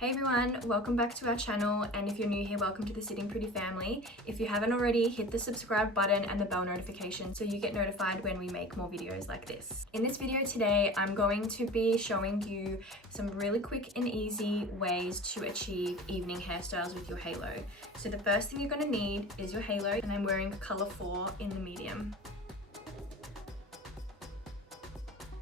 Hey everyone, welcome back to our channel, and if you're new here, welcome to the Sitting Pretty family. If you haven't already, hit the subscribe button and the bell notification so you get notified when we make more videos like this. In this video today, I'm going to be showing you some really quick and easy ways to achieve evening hairstyles with your halo. So the first thing you're going to need is your halo, and I'm wearing color 4 in the medium.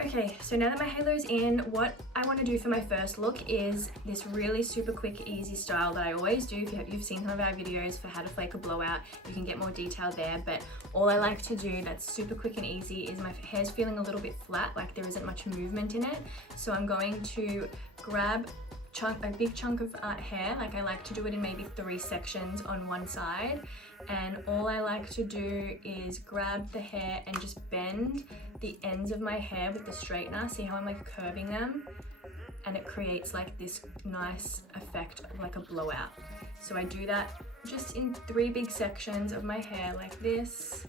Okay, so now that my halo's in, what I want to do for my first look is this really super quick, easy style that I always do. If you've seen some of our videos for how to flake a blowout, you can get more detail there, but all I like to do that's super quick and easy is my hair's feeling a little bit flat, like there isn't much movement in it. So I'm going to grab a big chunk of hair, like I like to do it in maybe 3 sections on one side, and all I like to do is grab the hair and just bend the ends of my hair with the straightener. See how I'm like curving them, and it creates like this nice effect of like a blowout. So I do that just in 3 big sections of my hair like this.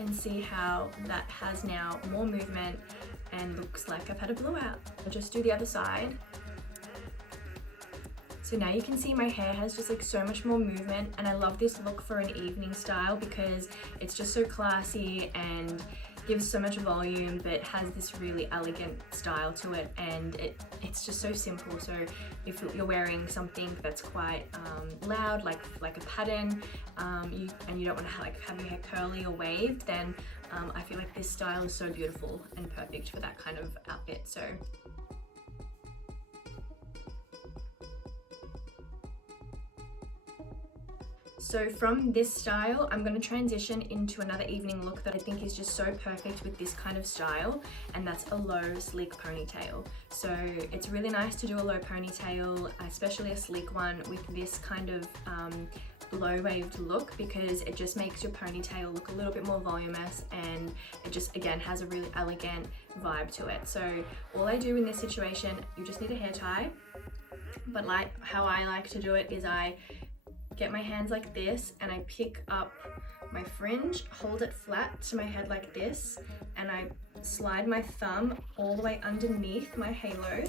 And see how that has now more movement and looks like I've had a blowout. I'll just do the other side. So now you can see my hair has just like so much more movement, and I love this look for an evening style because it's just so classy and gives so much volume, but has this really elegant style to it, and it's just so simple. So if you're wearing something that's quite loud, like a pattern, and you don't want to have your hair curly or waved, then I feel like this style is so beautiful and perfect for that kind of outfit. So from this style, I'm going to transition into another evening look that I think is just so perfect with this kind of style, and that's a low sleek ponytail. So it's really nice to do a low ponytail, especially a sleek one, with this kind of low waved look, because it just makes your ponytail look a little bit more voluminous, and it just again has a really elegant vibe to it. So all I do in this situation, you just need a hair tie, but like how I like to do it is I get my hands like this and I pick up my fringe, hold it flat to my head like this, and I slide my thumb all the way underneath my halo,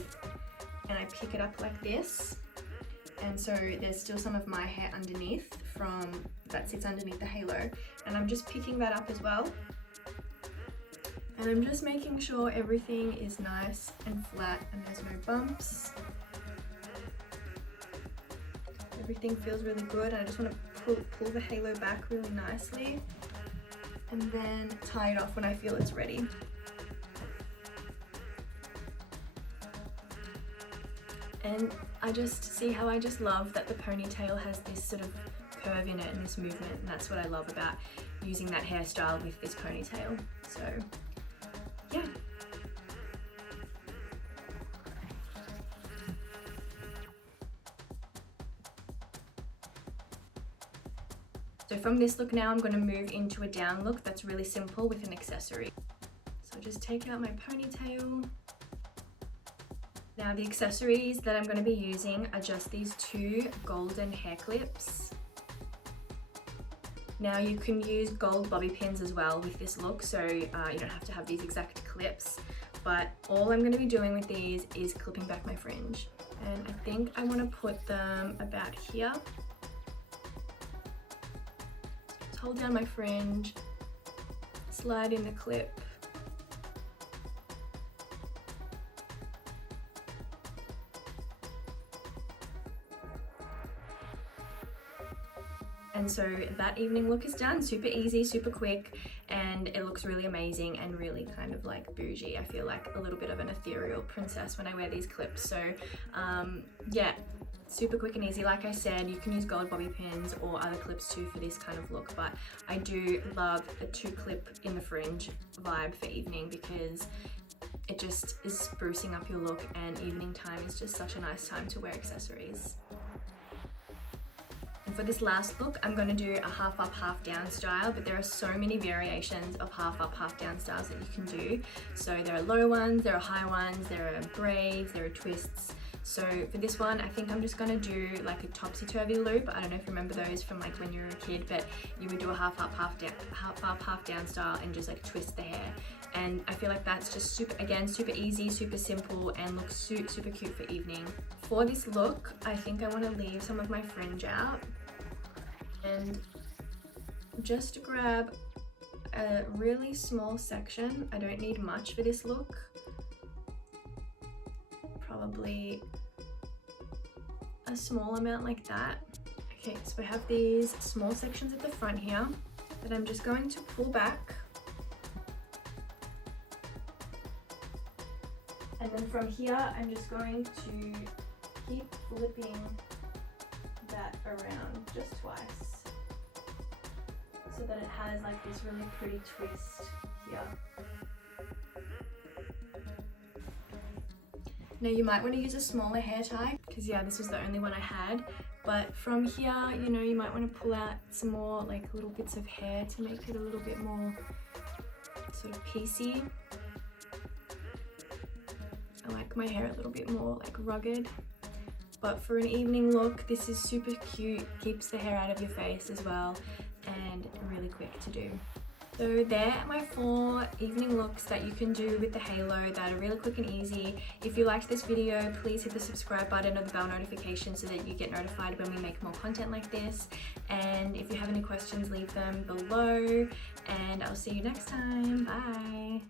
and I pick it up like this. And so there's still some of my hair underneath that sits underneath the halo, and I'm just picking that up as well. And I'm just making sure everything is nice and flat and there's no bumps. Everything feels really good, and I just want to pull the halo back really nicely and then tie it off when I feel it's ready. And I just see how I just love that the ponytail has this sort of curve in it and this movement, and that's what I love about using that hairstyle with this ponytail. So yeah. So from this look now, I'm going to move into a down look that's really simple with an accessory. So just take out my ponytail. Now the accessories that I'm going to be using are just these 2 golden hair clips. Now you can use gold bobby pins as well with this look, so you don't have to have these exact clips, but all I'm going to be doing with these is clipping back my fringe. And I think I want to put them about here. Hold down my fringe, slide in the clip, and so that evening look is done. Super easy, super quick, and it looks really amazing and really kind of like bougie. I feel like a little bit of an ethereal princess when I wear these clips. So yeah, super quick and easy. Like I said, you can use gold bobby pins or other clips too for this kind of look, but I do love the 2 clip in the fringe vibe for evening because it just is sprucing up your look, and evening time is just such a nice time to wear accessories. And for this last look, I'm going to do a half up, half down style, but there are so many variations of half up, half down styles that you can do. So there are low ones, there are high ones, there are braids, there are twists. So for this one, I think I'm just gonna do like a topsy-turvy loop. I don't know if you remember those from like when you were a kid, but you would do a half up, half down, half up, half down style and just like twist the hair. And I feel like that's just super easy, super simple, and looks super cute for evening. For this look, I think I want to leave some of my fringe out and just grab a really small section. I don't need much for this look. Probably a small amount like that. Okay, so we have these small sections at the front here that I'm just going to pull back. And then from here, I'm just going to keep flipping that around just twice so that it has like this really pretty twist here. Now you might want to use a smaller hair tie because yeah, this was the only one I had. But from here, you know, you might want to pull out some more like little bits of hair to make it a little bit more sort of piecey. I like my hair a little bit more like rugged. But for an evening look, this is super cute, keeps the hair out of your face as well, and really quick to do. So there are my 4 evening looks that you can do with the halo that are really quick and easy. If you liked this video, please hit the subscribe button or the bell notification so that you get notified when we make more content like this. And if you have any questions, leave them below, and I'll see you next time. Bye!